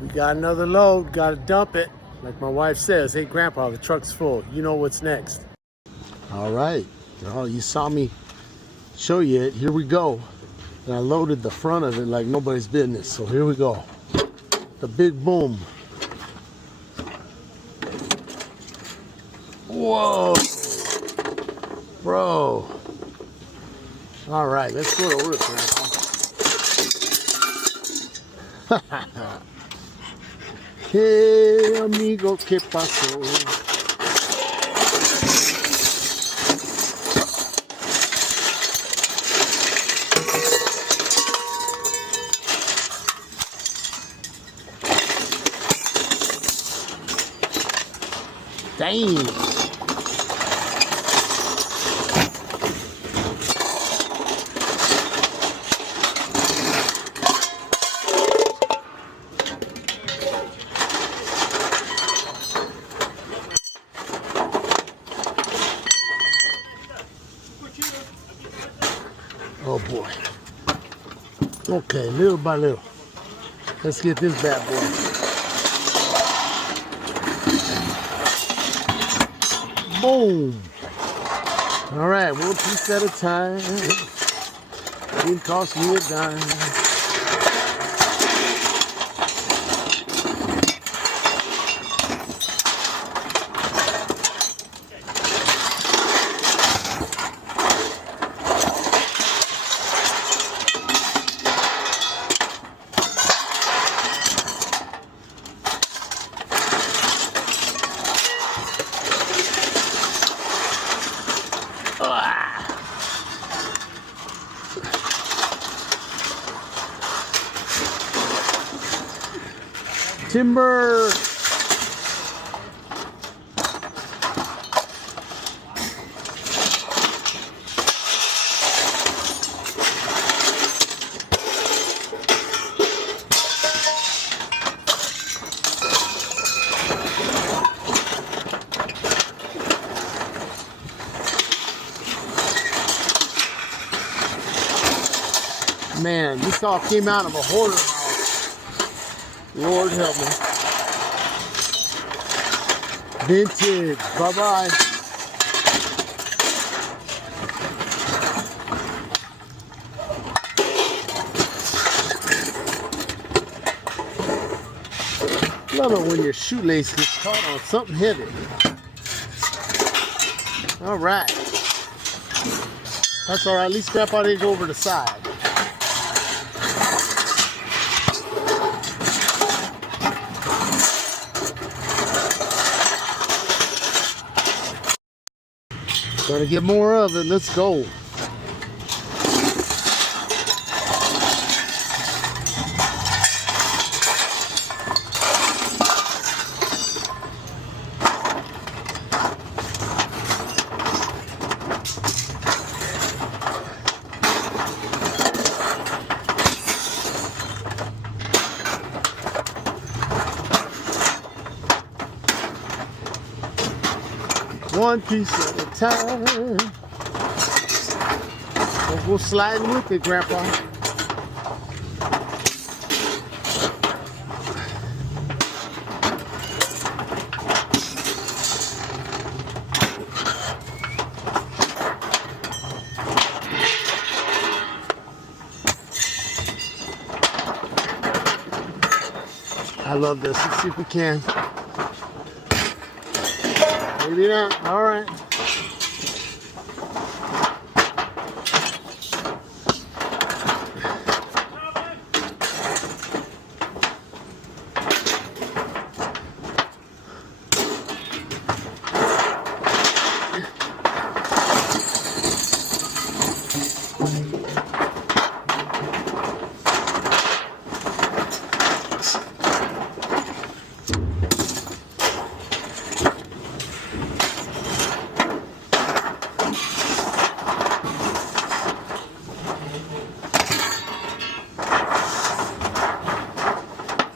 We got another load, gotta dump it. Like my wife says, hey Grandpa, the truck's full. You know what's next. All right, well, you saw me show you it. Here we go. And I loaded the front of it like nobody's business. So here we go. The big boom. Whoa, bro. All right, let's go to work, Grandpa. Hey, amigo, ¿qué pasó? Dang. Oh boy. Okay, little by little. Let's get this bad boy. Boom. All right, one piece at a time. Didn't cost me a dime. Timber. Man, this all came out of a hoarder house. Lord help me. Vintage. Bye-bye. Love it when your shoelace gets caught on something heavy. All right. That's all right. At least Grandpa didn't go over the side. Gonna get more of it. Let's go. One piece at a time. We'll go sliding with it, Grandpa. I love this. Let's see if we can. Maybe not. All right.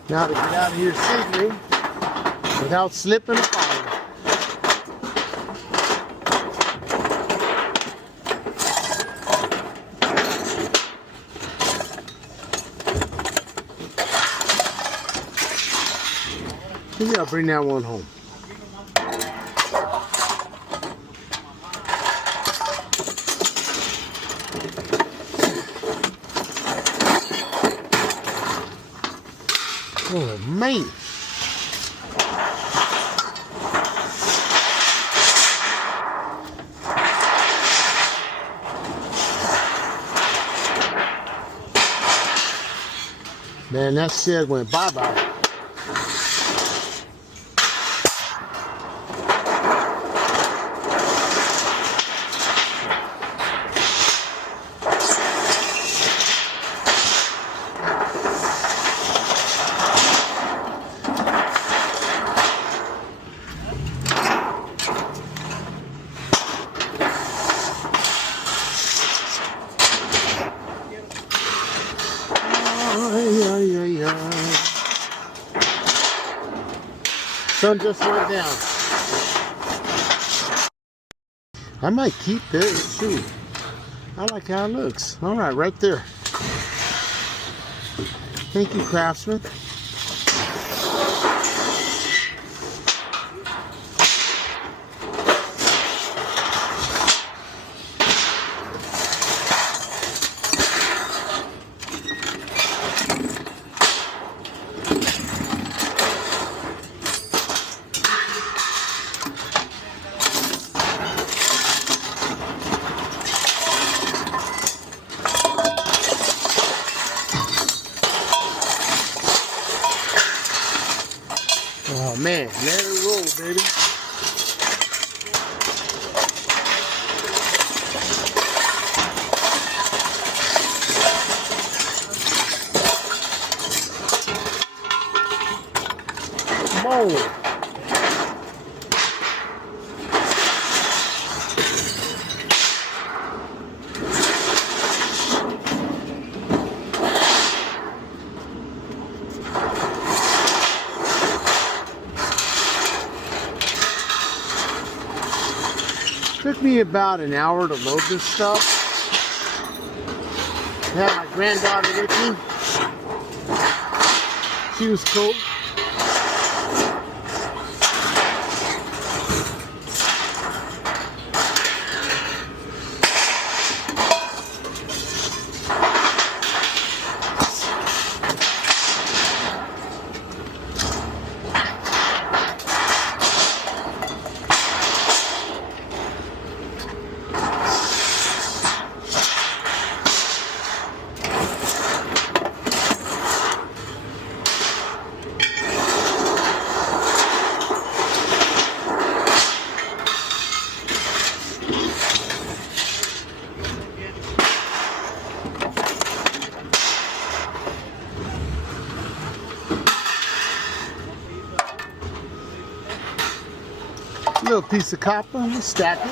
Now to get out of here safely without slipping or falling. Maybe I'll bring that one home. Oh man. Man, that shed went bye-bye. Sun just went down. I might keep this too. I like how it looks. All right, right there. Thank you, craftsman. Oh man, let it roll, baby. Come on. Took me about an hour to load this stuff. I had my granddaughter with me. She was cool. Little piece of copper, we'll stack it.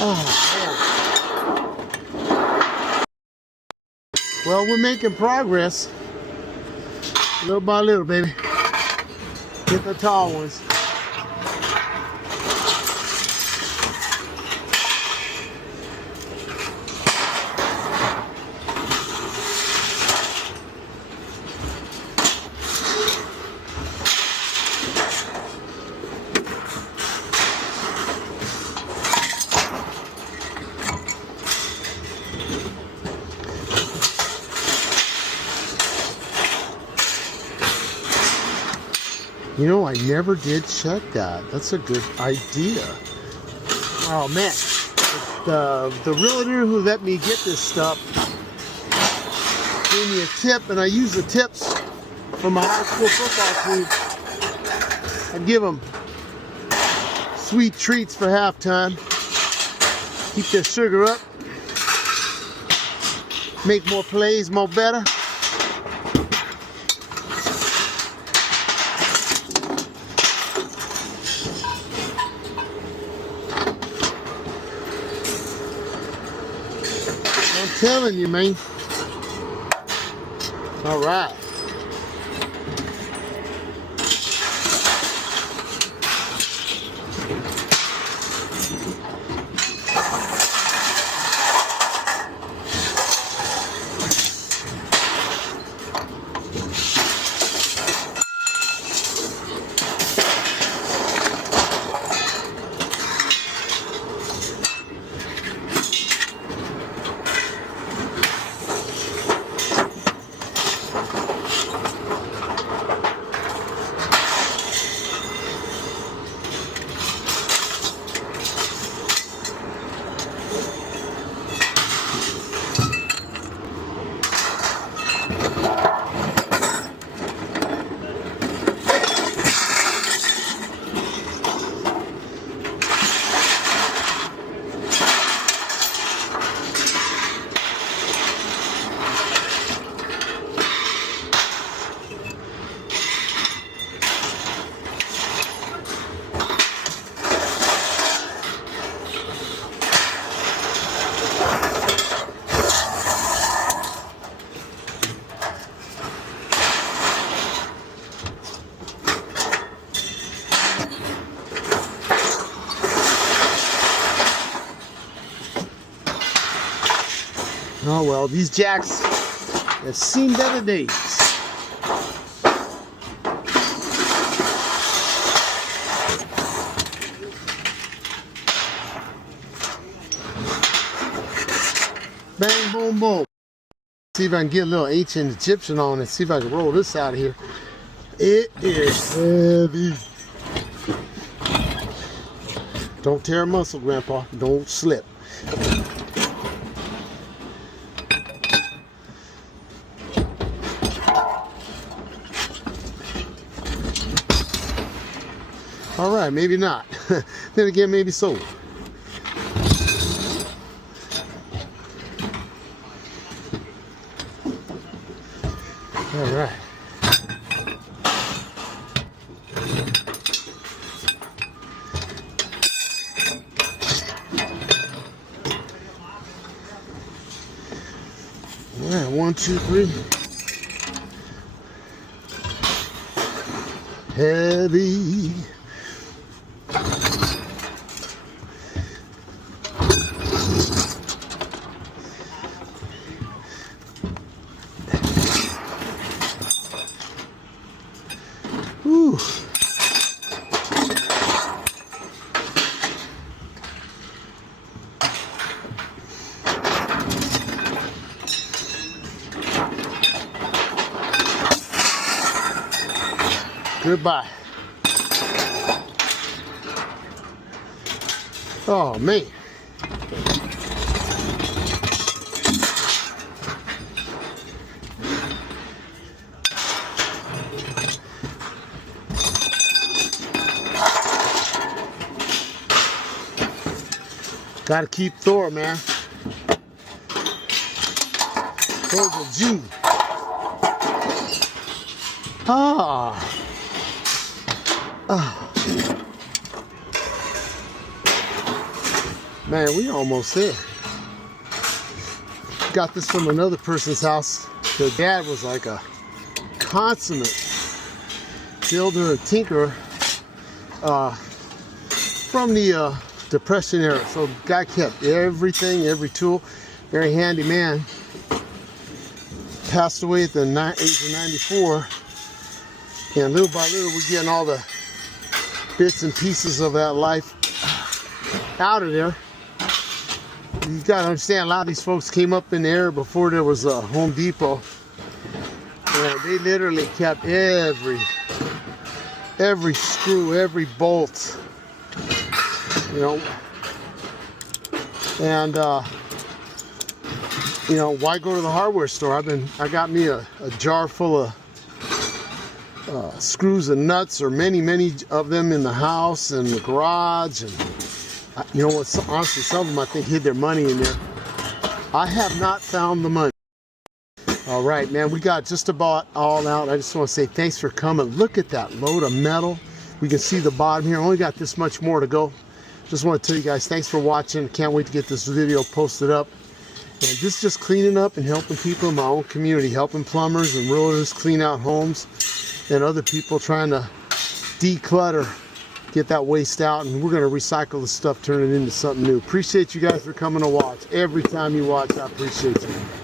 Oh, man. Well, we're making progress. Little by little, baby. Get the tall ones. You know, I never did check that. That's a good idea. Oh man, the realtor who let me get this stuff gave me a tip, and I use the tips from my high school football team. I give them sweet treats for halftime. Keep that sugar up. Make more plays, more better. I'm telling you, man. All right. Oh well, these jacks have seen better days. Bang, boom, boom. See if I can get a little ancient Egyptian on it. See if I can roll this out of here. It is heavy. Don't tear a muscle, Grandpa. Don't slip. All right, maybe not. Then again, maybe so. All right. All right, 1, 2, 3. Heavy. Whew. Goodbye. Oh, man. Gotta keep Thor, man. Thor's a Jew. Ah. Man, we almost there. Got this from another person's house. Their dad was like a consummate builder and tinkerer from the Depression era. So guy kept everything, every tool. Very handy man. Passed away at the age of 94. And little by little we're getting all the bits and pieces of that life out of there. You gotta understand, a lot of these folks came up in the era before there was a Home Depot. And they literally kept every screw, every bolt, you know. And you know, why go to the hardware store? I got me a jar full of screws and nuts, or many of them in the house and the garage, and You know what? Honestly, some of them I think hid their money in there. I have not found the money. All right, man, we got just about all out. I just want to say thanks for coming. Look at that load of metal. We can see the bottom here. Only got this much more to go. Just want to tell you guys, thanks for watching. Can't wait to get this video posted up. And this is just cleaning up and helping people in my own community, helping plumbers and realtors clean out homes and other people trying to declutter, get that waste out, and we're going to recycle the stuff, turn it into something new. Appreciate you guys for coming to watch. Every time you watch, I appreciate you.